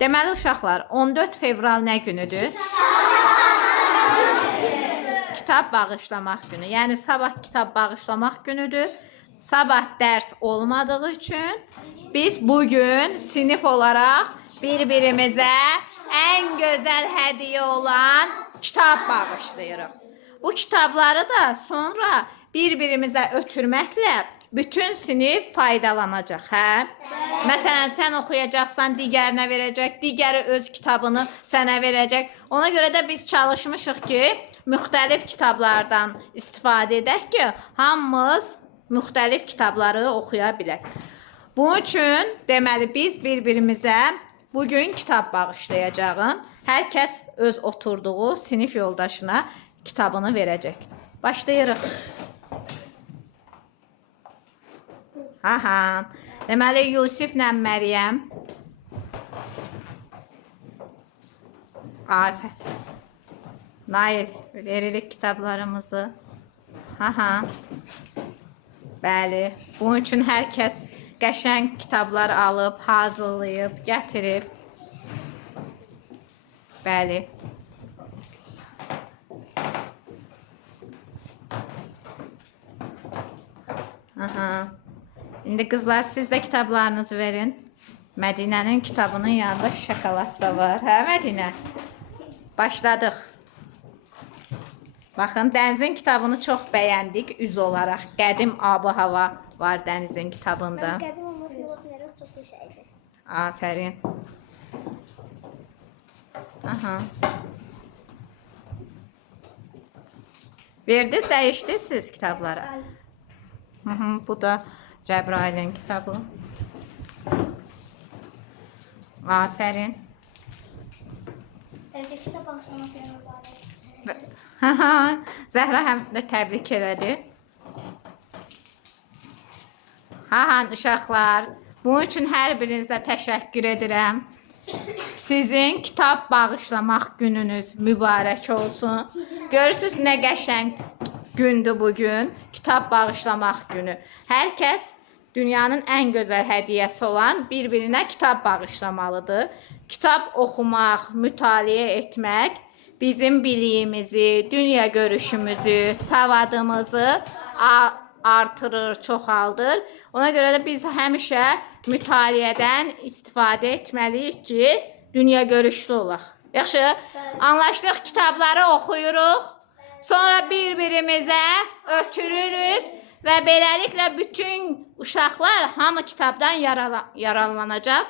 Deməli uşaqlar, 14 fevral nə günüdür? Kitab bağışlamaq günü. Yəni sabah kitab bağışlamaq günüdür. Sabah dərs olmadığı üçün biz bugün sinif olaraq bir-birimizə ən gözəl hədiyyə olan kitab bağışlayırıq. Bu kitabları da sonra bir-birimizə ötürməklə bütün sinif faydalanacaq, hə? Məsələn, sən oxuyacaqsan, digərinə verəcək, digəri öz kitabını sənə verəcək. Ona görə də biz çalışmışıq ki, müxtəlif kitablardan istifadə edək ki, hamımız müxtəlif kitabları oxuya bilək. Bunun üçün, deməli, biz bir-birimizə bugün kitab bağışlayacağıq. Hər kəs öz oturduğu sinif yoldaşına kitabını verəcək. Başlayırıq. Aha. Deməli, Yusiflə Məryəm. Afət. Nail, veririk kitablarımızı. Aha. Bəli. Bunun üçün hər kəs qəşəng kitablar alıb, hazırlayıb, gətirib. Bəli. Aha. İndi qızlar, siz də kitablarınızı verin. Mədinənin kitabının yanında şokolad da var. Hə, Mədinə? Başladıq. Baxın, Dənizin kitabını çox bəyəndik üz olaraq. Qədim ab-hava var Dənizin kitabında. Qədim olmasına baxmayaraq çox qəşəngdir. Afərin. Aha. Verdiniz, dəyişdiniz kitabları. Bu da Cəbrailin kitabı. Afərin. Evdə kitab bağışlamaq günü mübarək. Zəhra həm də təbrik elədi. Uşaqlar, bunun üçün hər birinizə təşəkkür edirəm. Sizin kitab bağışlamaq gününüz mübarək olsun. Görürsünüz nə qəşəng gündür bugün. Kitab bağışlamaq günü. Hər kəs dünyanın ən gözəl hədiyyəsi olan bir-birinə kitab bağışlamalıdır. Kitab oxumaq, mütaliə etmək bizim biliyimizi, dünya görüşümüzü, savadımızı artırır, çoxaldır. Ona görə də biz həmişə mütaliədən istifadə etməliyik ki, dünya görüşlü olaq. Yaxşı, anlaşdıq, kitabları oxuyuruq, sonra bir-birimizə ötürürük və beləliklə bütün uşaqlar hamı kitabdan yararlanacaq